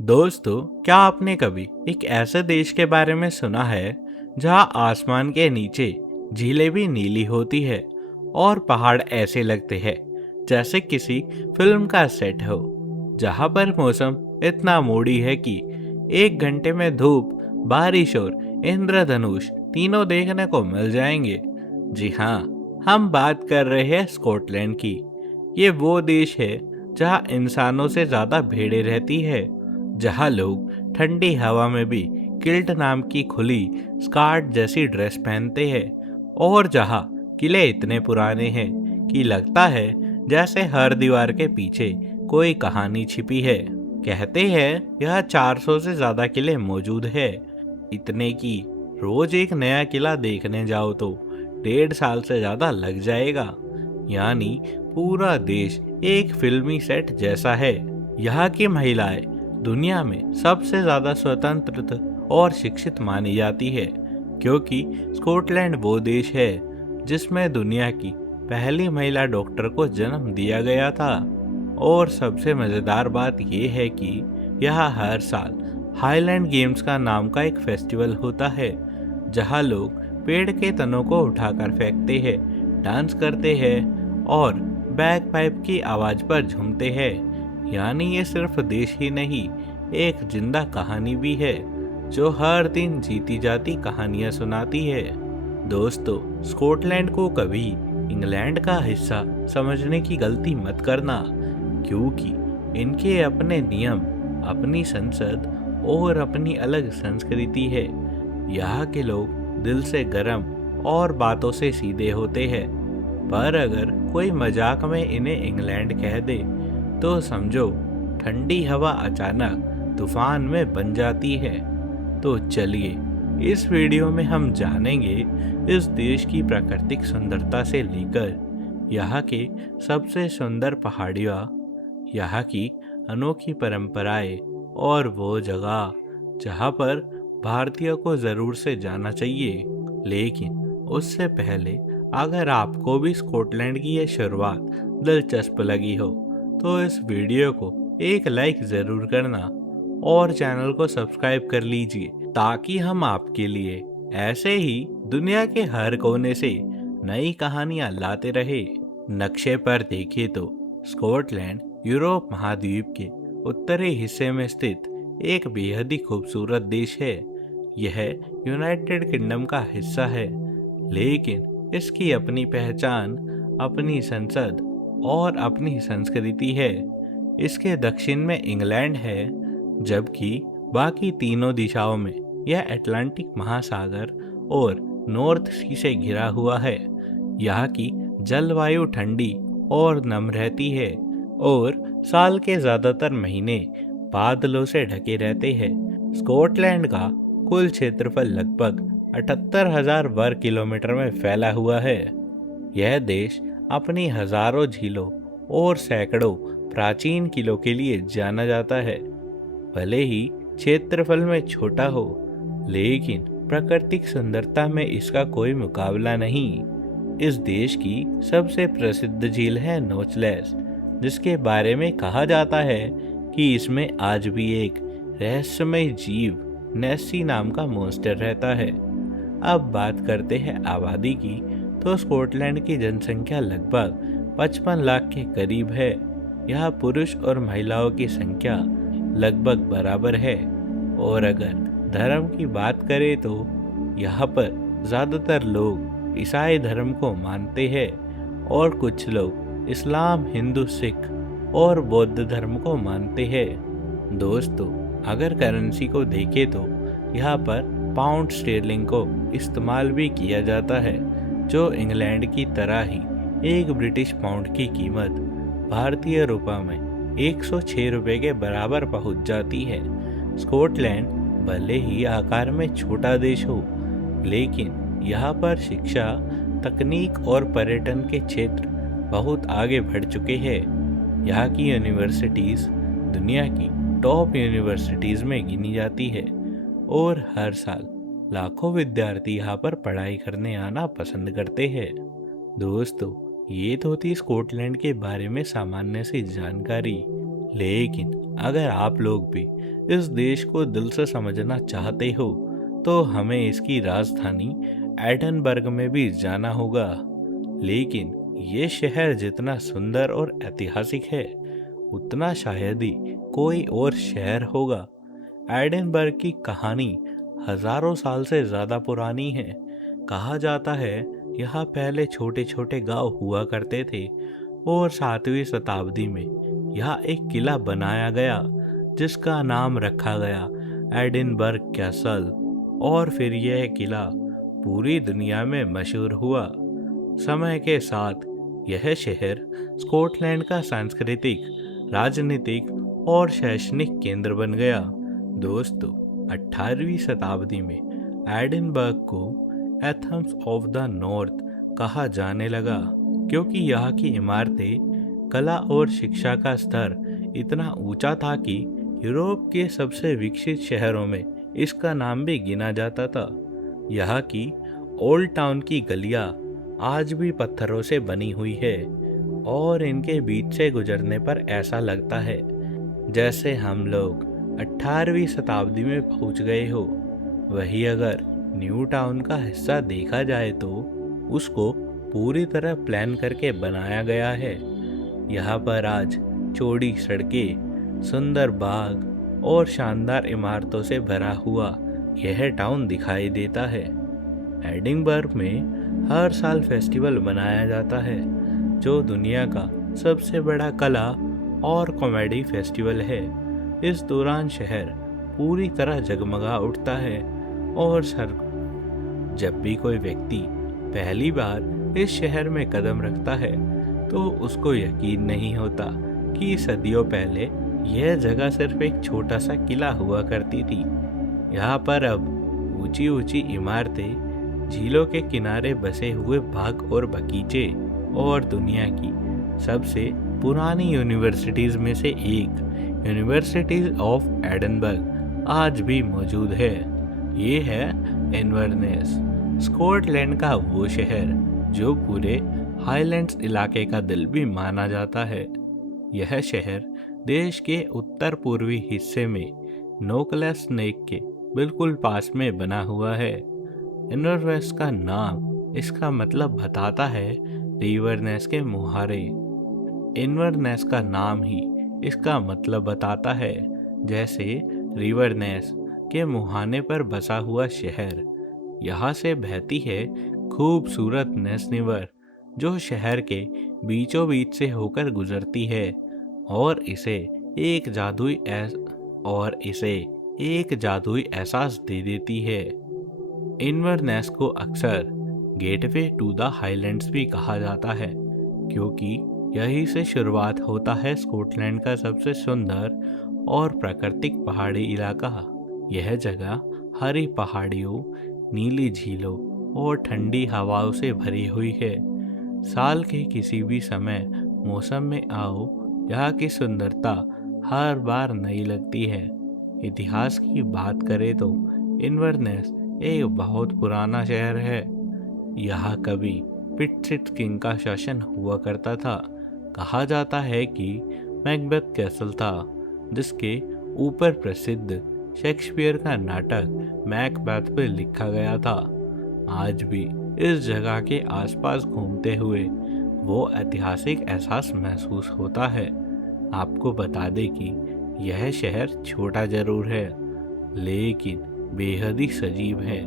दोस्तों, क्या आपने कभी एक ऐसे देश के बारे में सुना है जहां आसमान के नीचे झीलें भी नीली होती है और पहाड़ ऐसे लगते हैं जैसे किसी फिल्म का सेट हो। जहां पर मौसम इतना मोड़ी है कि एक घंटे में धूप, बारिश और इंद्रधनुष तीनों देखने को मिल जाएंगे। जी हाँ, हम बात कर रहे हैं स्कॉटलैंड की। ये वो देश है जहां इंसानों से ज्यादा भेड़ें रहती है, जहां लोग ठंडी हवा में भी किल्ट नाम की खुली स्कार्ट जैसी ड्रेस पहनते हैं, और जहां किले इतने पुराने हैं कि लगता है जैसे हर दीवार के पीछे कोई कहानी छिपी है। कहते हैं यह 400 से ज्यादा किले मौजूद है, इतने कि रोज एक नया किला देखने जाओ तो 1.5 साल से ज्यादा लग जाएगा। यानी पूरा देश एक फिल्मी सेट जैसा है। यहाँ की महिलाएं दुनिया में सबसे ज्यादा स्वतंत्र और शिक्षित मानी जाती है, क्योंकि स्कॉटलैंड वो देश है जिसमें दुनिया की पहली महिला डॉक्टर को जन्म दिया गया था। और सबसे मजेदार बात यह है कि यहाँ हर साल हाईलैंड गेम्स का नाम का एक फेस्टिवल होता है, जहाँ लोग पेड़ के तनों को उठाकर फेंकते हैं, डांस करते हैं और बैग पाइप की आवाज पर झूमते हैं। यानी ये सिर्फ देश ही नहीं, एक जिंदा कहानी भी है जो हर दिन जीती जाती कहानियां सुनाती है। दोस्तों, स्कॉटलैंड को कभी इंग्लैंड का हिस्सा समझने की गलती मत करना, क्योंकि इनके अपने नियम, अपनी संसद और अपनी अलग संस्कृति है। यहाँ के लोग दिल से गर्म और बातों से सीधे होते हैं, पर अगर कोई मजाक में इन्हें इंग्लैंड कह दे तो समझो ठंडी हवा अचानक तूफान में बन जाती है। तो चलिए, इस वीडियो में हम जानेंगे इस देश की प्राकृतिक सुंदरता से लेकर यहाँ के सबसे सुंदर पहाड़ियाँ, यहाँ की अनोखी परंपराएं और वो जगह जहाँ पर भारतीयों को जरूर से जाना चाहिए। लेकिन उससे पहले, अगर आपको भी स्कॉटलैंड की ये शुरुआत दिलचस्प लगी हो तो इस वीडियो को एक लाइक जरूर करना और चैनल को सब्सक्राइब कर लीजिए, ताकि हम आपके लिए ऐसे ही दुनिया के हर कोने से नई कहानियां लाते रहे। नक्शे पर देखें तो स्कॉटलैंड यूरोप महाद्वीप के उत्तरी हिस्से में स्थित एक बेहद ही खूबसूरत देश है। यह यूनाइटेड किंगडम का हिस्सा है, लेकिन इसकी अपनी पहचान, अपनी संसद और अपनी संस्कृति है। इसके दक्षिण में इंग्लैंड है, जबकि बाकी तीनों दिशाओं में यह अटलांटिक महासागर और नॉर्थ सी से घिरा हुआ है। यहाँ की जलवायु ठंडी और नम रहती है और साल के ज्यादातर महीने बादलों से ढके रहते हैं। स्कॉटलैंड का कुल क्षेत्रफल लगभग 78,000 वर्ग किलोमीटर में फैला हुआ है। यह देश अपनी हजारों झीलों और सैकड़ों प्राचीन किलों के लिए जाना जाता है। भले ही क्षेत्रफल में छोटा हो, लेकिन प्राकृतिक सुंदरता में इसका कोई मुकाबला नहीं। इस देश की सबसे प्रसिद्ध झील है नोचलेस, जिसके बारे में कहा जाता है कि इसमें आज भी एक रहस्यमय जीव नेस्सी नाम का मॉन्स्टर रहता है। अब बात करते हैं आबादी की, तो स्कॉटलैंड की जनसंख्या लगभग 55 लाख के करीब है। यहाँ पुरुष और महिलाओं की संख्या लगभग बराबर है। और अगर धर्म की बात करें तो यहाँ पर ज़्यादातर लोग ईसाई धर्म को मानते हैं और कुछ लोग इस्लाम, हिंदू, सिख और बौद्ध धर्म को मानते हैं। दोस्तों, अगर करेंसी को देखें तो यहाँ पर पाउंड स्टेरलिंग को इस्तेमाल भी किया जाता है, जो इंग्लैंड की तरह ही एक ब्रिटिश पाउंड की कीमत भारतीय रुपये में 106 रुपये के बराबर पहुंच जाती है। स्कॉटलैंड भले ही आकार में छोटा देश हो, लेकिन यहाँ पर शिक्षा, तकनीक और पर्यटन के क्षेत्र बहुत आगे बढ़ चुके हैं। यहाँ की यूनिवर्सिटीज़ दुनिया की टॉप यूनिवर्सिटीज़ में गिनी जाती है और हर साल लाखों विद्यार्थी यहाँ पर पढ़ाई करने आना पसंद करते हैं। दोस्तों, ये तो थी स्कॉटलैंड के बारे में सामान्य सी जानकारी, लेकिन अगर आप लोग भी इस देश को दिल से समझना चाहते हो तो हमें इसकी राजधानी एडनबर्ग में भी जाना होगा। लेकिन ये शहर जितना सुंदर और ऐतिहासिक है उतना शायद ही कोई और शहर होगा। एडनबर्ग की कहानी हजारों साल से ज्यादा पुरानी है। कहा जाता है यहाँ पहले छोटे छोटे गांव हुआ करते थे और 7वीं शताब्दी में यहाँ एक किला बनाया गया जिसका नाम रखा गया एडिनबर्ग कैसल। और फिर यह किला पूरी दुनिया में मशहूर हुआ। समय के साथ यह शहर स्कॉटलैंड का सांस्कृतिक, राजनीतिक और शैक्षणिक केंद्र बन गया। दोस्तों, 18वीं शताब्दी में एडिनबर्ग को एथेंस ऑफ द नॉर्थ कहा जाने लगा क्योंकि यहाँ की इमारतें, कला और शिक्षा का स्तर इतना ऊंचा था कि यूरोप के सबसे विकसित शहरों में इसका नाम भी गिना जाता था। यहाँ की ओल्ड टाउन की गलियाँ आज भी पत्थरों से बनी हुई है और इनके बीच से गुजरने पर ऐसा लगता है जैसे हम लोग 18वीं शताब्दी में पहुँच गए हो। वही अगर न्यू टाउन का हिस्सा देखा जाए तो उसको पूरी तरह प्लान करके बनाया गया है। यहाँ पर आज चौड़ी सड़कें, सुंदर बाग और शानदार इमारतों से भरा हुआ यह टाउन दिखाई देता है। एडिनबर्ग में हर साल फेस्टिवल मनाया जाता है जो दुनिया का सबसे बड़ा कला और कॉमेडी फेस्टिवल है। इस दौरान शहर पूरी तरह जगमगा उठता है और जब भी कोई व्यक्ति पहली बार इस शहर में कदम रखता है तो उसको यकीन नहीं होता कि सदियों पहले यह जगह सिर्फ एक छोटा सा किला हुआ करती थी। यहाँ पर अब ऊंची ऊंची इमारतें, झीलों के किनारे बसे हुए बाग और बगीचे और दुनिया की सबसे पुरानी यूनिवर्सिटीज में से एक यूनिवर्सिटी ऑफ एडिनबर्ग आज भी मौजूद है। ये है इन्वर्नेस, स्कॉटलैंड का वो शहर जो पूरे हाईलैंड्स इलाके का दिल भी माना जाता है। यह शहर देश के उत्तर पूर्वी हिस्से में नोकलेस नेक के बिल्कुल पास में बना हुआ है। इन्वर्नेस का नाम इसका मतलब बताता है रिवरनेस के मुहारे। इन्वर्नेस का नाम ही इसका मतलब बताता है, जैसे रिवरनेस के मुहाने पर बसा हुआ शहर। यहाँ से बहती है खूबसूरत नेस रिवर जो शहर के बीचों बीच से होकर गुजरती है और इसे एक जादुई एहसास दे देती है। इन्वर्नेस को अक्सर गेटवे टू द हाईलैंड्स भी कहा जाता है क्योंकि यहीं से शुरुआत होता है स्कॉटलैंड का सबसे सुंदर और प्राकृतिक पहाड़ी इलाका। यह जगह हरी पहाड़ियों, नीली झीलों और ठंडी हवाओं से भरी हुई है। साल के किसी भी समय मौसम में आओ, यहाँ की सुंदरता हर बार नई लगती है। इतिहास की बात करें तो इन्वर्नेस एक बहुत पुराना शहर है। यहाँ कभी पिटसिट किंग का शासन हुआ करता था। कहा जाता है कि मैकबेथ कैसल था जिसके ऊपर प्रसिद्ध शेक्सपियर का नाटक मैकबेथ पे लिखा गया था। आज भी इस जगह के आसपास घूमते हुए वो ऐतिहासिक एहसास महसूस होता है। आपको बता दें कि यह शहर छोटा जरूर है लेकिन बेहद ही सजीव है।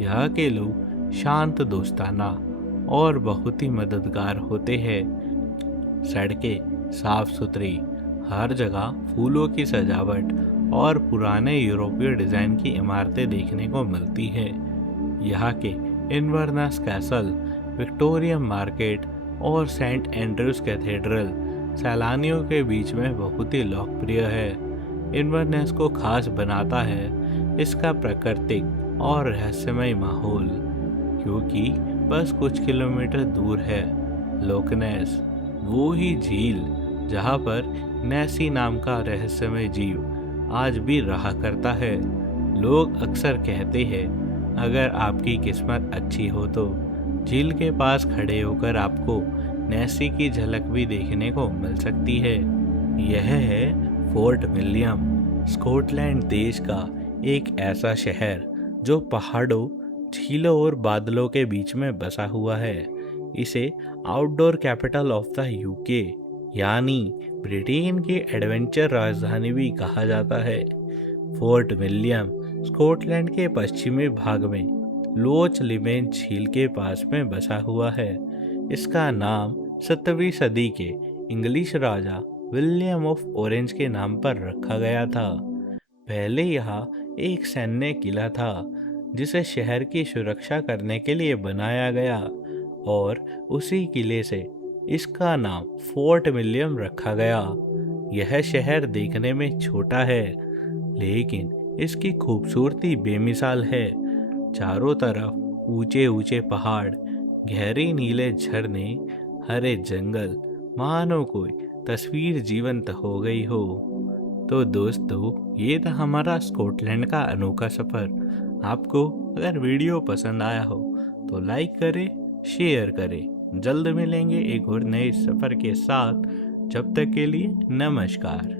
यहाँ के लोग शांत, दोस्ताना और बहुत ही मददगार होते हैं। सड़कें साफ सुथरी, हर जगह फूलों की सजावट और पुराने यूरोपीय डिजाइन की इमारतें देखने को मिलती है। यहाँ के इन्वर्नेस कैसल, विक्टोरिया मार्केट और सेंट एंड्रयूज कैथेड्रल सैलानियों के बीच में बहुत ही लोकप्रिय है। इन्वर्नेस को खास बनाता है इसका प्राकृतिक और रहस्यमय माहौल, क्योंकि बस कुछ किलोमीटर दूर है लोकनेस, वो ही झील जहाँ पर नेसी नाम का रहस्यमय जीव आज भी रहा करता है। लोग अक्सर कहते हैं अगर आपकी किस्मत अच्छी हो तो झील के पास खड़े होकर आपको नेसी की झलक भी देखने को मिल सकती है। यह है फोर्ट विलियम, स्कॉटलैंड देश का एक ऐसा शहर जो पहाड़ों, झीलों और बादलों के बीच में बसा हुआ है। इसे outdoor capital of the UK यानी ब्रिटेन की एडवेंचर राजधानी भी कहा जाता है। फोर्ट विलियम स्कॉटलैंड के पश्चिमी भाग में लोच लिमेन झील के पास में बसा हुआ है। इसका नाम 17वीं सदी के English Raja William of orange के नाम पर रखा गया था। पहले यहाँ एक सैन्य किला था जिसे शहर की सुरक्षा करने के लिए बनाया गया और उसी किले से इसका नाम फोर्ट विलियम रखा गया। यह शहर देखने में छोटा है लेकिन इसकी खूबसूरती बेमिसाल है। चारों तरफ ऊंचे ऊंचे पहाड़, गहरे नीले झरने, हरे जंगल, मानो कोई तस्वीर जीवंत हो गई हो। तो दोस्तों, ये था हमारा स्कॉटलैंड का अनोखा सफ़र। आपको अगर वीडियो पसंद आया हो तो लाइक करें, शेयर करें। जल्द मिलेंगे एक और नए सफ़र के साथ। जब तक के लिए नमस्कार।